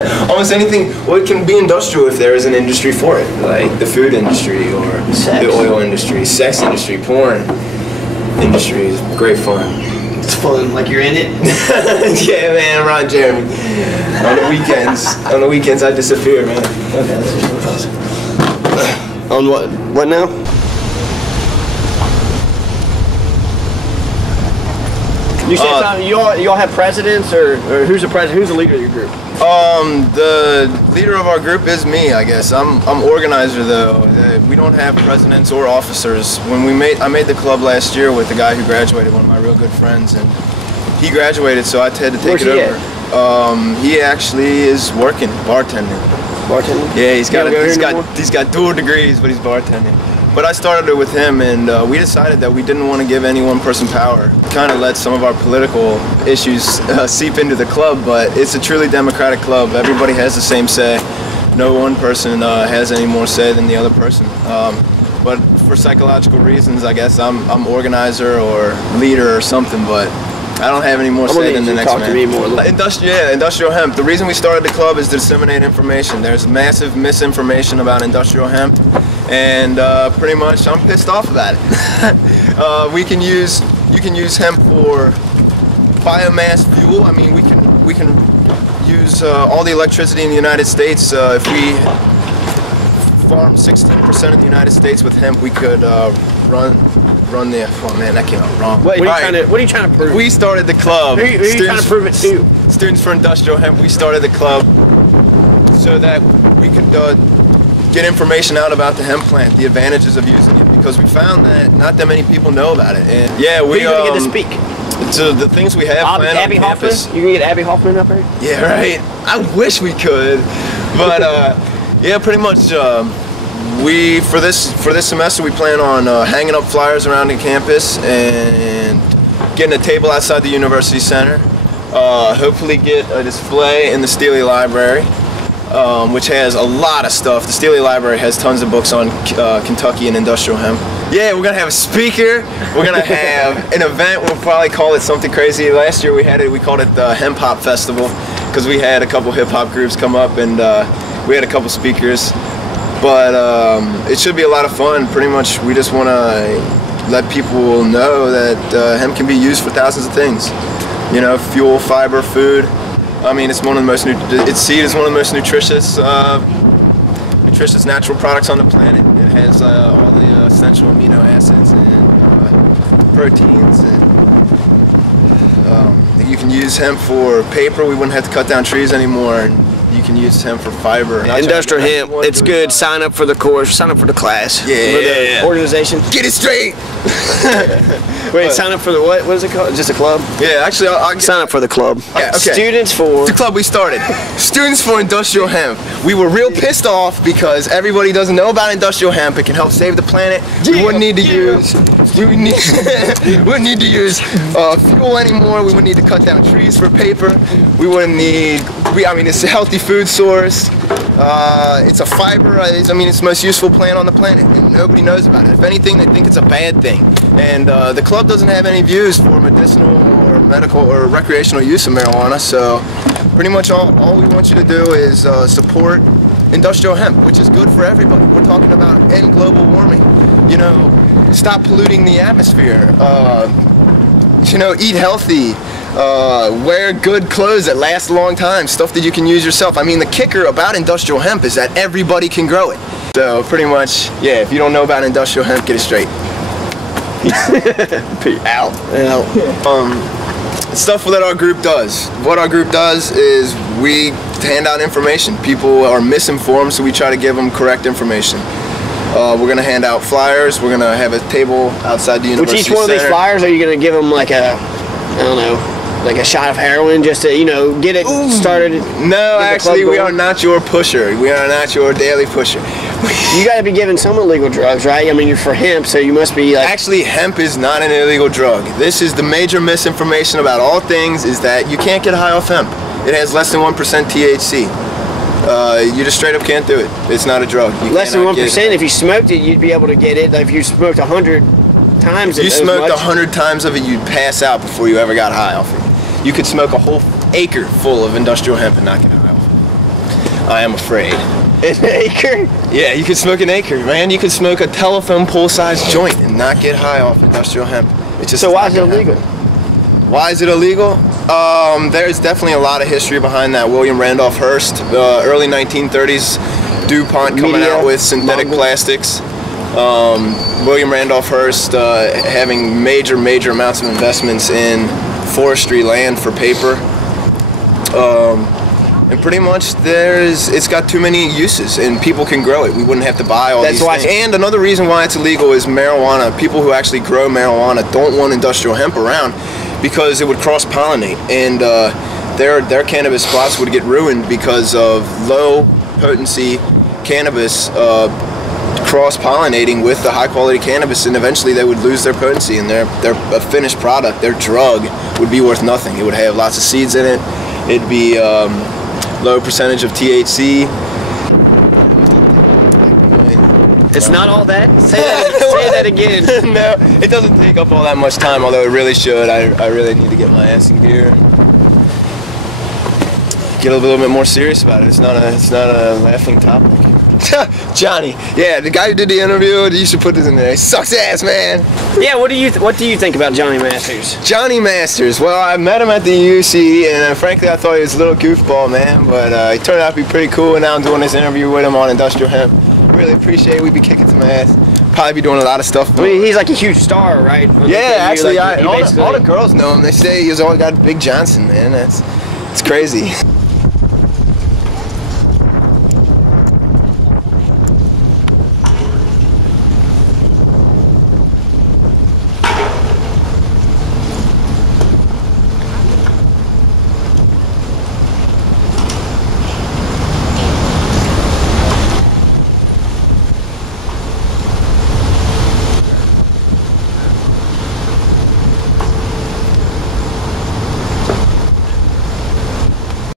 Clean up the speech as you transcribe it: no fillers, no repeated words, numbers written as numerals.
Almost anything. Well, it can be industrial if there is an industry for it, like the food industry or the oil industry, sex industry, porn industry is great fun. It's fun, like you're in it. Yeah, man, I'm Ron Jeremy. On the weekends, I disappear, man. Okay, that's just awesome. On what? What now? You said you all have presidents, or who's the president? Who's the leader of your group? The leader of our group is me, I guess. I'm organizer though. We don't have presidents or officers. When I made the club last year with the guy who graduated, one of my real good friends, and he graduated, so I had to take it over. He actually is working, bartending. Bartending? Yeah, he's got dual degrees, but he's bartending. But I started it with him, and we decided that we didn't want to give any one person power. Kind of let some of our political issues seep into the club, but it's a truly democratic club. Everybody has the same say. No one person has any more say than the other person. But for psychological reasons, I guess I'm organizer or leader or something, but I don't have any more say than the next man. To me more. Industrial hemp. The reason we started the club is to disseminate information. There's massive misinformation about industrial hemp. And pretty much I'm pissed off about it. You can use hemp for biomass fuel. I mean, we can use all the electricity in the United States. If we farm 16% of the United States with hemp, we could run the. Oh man, that came out wrong. What are you trying to prove? We started the club. Who are you trying to prove it to? Students for Industrial Hemp. We started the club so that we could get information out about the hemp plant, the advantages of using it, because we found that not that many people know about it. And yeah, we gonna get to speak. So the things we have planned on campus. You gonna get Abby Hoffman up here? Yeah, right. I wish we could, but yeah, pretty much. For this semester we plan on hanging up flyers around the campus and getting a table outside the university center. Hopefully get a display in the Steely Library. Which has a lot of stuff. The Steely Library has tons of books on Kentucky and industrial hemp. Yeah, we're gonna have a speaker. We're gonna have an event. We'll probably call it something crazy. Last year we called it the Hemp Hop Festival, because we had a couple hip hop groups come up and we had a couple speakers. But it should be a lot of fun. Pretty much, we just want to let people know that hemp can be used for thousands of things. You know, fuel, fiber, food. I mean, its seed is one of the most nutritious natural products on the planet. It has all the essential amino acids and proteins, and you can use hemp for paper. We wouldn't have to cut down trees anymore, and you can use hemp for fiber. Industrial hemp, it's good. Sign up for the course, sign up for the class. Yeah. The organization. Get it straight! Wait, sign up for the what? What is it called? Just a club? Yeah, actually, I'll sign up for the club. Yeah, okay. Students for... The club we started. Students for Industrial Hemp. We were real pissed off because everybody doesn't know about industrial hemp. It can help save the planet. We wouldn't need to use... We wouldn't need to use fuel anymore. We wouldn't need to cut down trees for paper. We wouldn't need... I mean, it's a healthy food source. It's a fiber. I mean, it's the most useful plant on the planet, and nobody knows about it. If anything, they think it's a bad thing. And the club doesn't have any views for medicinal or medical or recreational use of marijuana, so pretty much all we want you to do is support industrial hemp, which is good for everybody. We're talking about end global warming. You know, stop polluting the atmosphere. You know, eat healthy. Wear good clothes that last a long time, stuff that you can use yourself. I mean, the kicker about industrial hemp is that everybody can grow it. So pretty much, yeah, if you don't know about industrial hemp, get it straight. Out. Stuff that our group does. What our group does is we hand out information. People are misinformed, so we try to give them correct information. We're going to hand out flyers. We're going to have a table outside the university center. Which each one of these flyers, are you going to give them like a, I don't know, like a shot of heroin just to, you know, get it started? No, actually, we are not your pusher. We are not your daily pusher. You got to be given some illegal drugs, right? I mean, you're for hemp, so you must be like... Actually, hemp is not an illegal drug. This is the major misinformation about all things, is that you can't get high off hemp. It has less than 1% THC. You just straight up can't do it. It's not a drug. Less than 1%? If you smoked it, you'd be able to get it. Like if you smoked 100 times If you smoked 100 times of it, you'd pass out before you ever got high off it. You could smoke a whole acre full of industrial hemp and not get high off it. I am afraid. An acre? Yeah, you could smoke an acre, man. You could smoke a telephone pole-sized joint and not get high off industrial hemp. It's just So why is it illegal? Why is it illegal? There's definitely a lot of history behind that. William Randolph Hearst, early 1930s, DuPont coming out with synthetic plastics. William Randolph Hearst having major amounts of investments in forestry land for paper. And pretty much it's got too many uses and people can grow it. We wouldn't have to buy all these things. And another reason why it's illegal is marijuana. People who actually grow marijuana don't want industrial hemp around because it would cross-pollinate, and their cannabis plots would get ruined because of low potency cannabis cross-pollinating with the high-quality cannabis, and eventually they would lose their potency, and their finished product, their drug, would be worth nothing. It would have lots of seeds in it. It'd be low percentage of THC. It's not all that? Say that again. No, it doesn't take up all that much time, although it really should. I really need to get my ass in gear. Get a little bit more serious about it. It's not a laughing topic. Johnny, yeah, the guy who did the interview, you should put this in there. He sucks ass, man. Yeah, what do you think about Johnny Masters? Johnny Masters, well, I met him at the UC, and frankly I thought he was a little goofball, man, but he turned out to be pretty cool, and now I'm doing this interview with him on industrial hemp. Really appreciate it. We'd be kicking some ass. Probably be doing a lot of stuff. I mean, he's like a huge star, right? Yeah, actually, all the girls know him. They say he's always got Big Johnson, man. It's crazy.